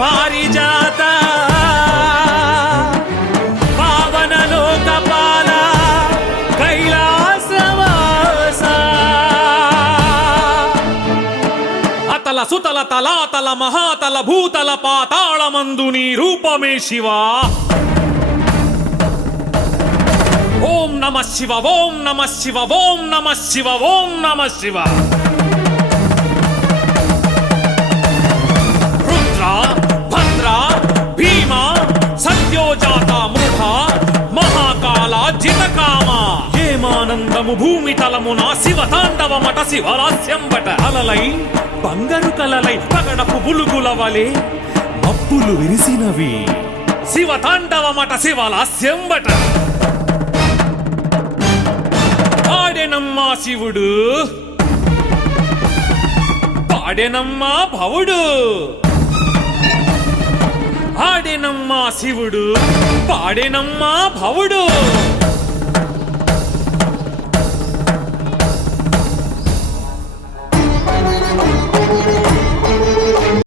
పారిజాత పావన లోకపాల కైలాసవాస అతల సుతల తలాతల మహాతల భూతల పాతాళమందు నీ రూపమే శివా. ఓం నమ శివ ఓం నమ శివ ఓం నమ శివ ఓం నమ శివ. రుద్ర భద్ర భీమ సత్యోజాత మూఢ మహాకాల జితకామ ఏమానందము భూమి తలమున శివ తాండవమట శివరాస్యం బట. అలలై బంగారు కలలై పగడపు బులుగుల వలె మబ్బులు విరిసినవి శివ తాండవమట శివలాస్యం బట. ఆడెనమ్మా శివుడు పాడెనమ్మా భవుడు. ఆడెనమ్మా శివుడు పాడెనమ్మా భవుడు.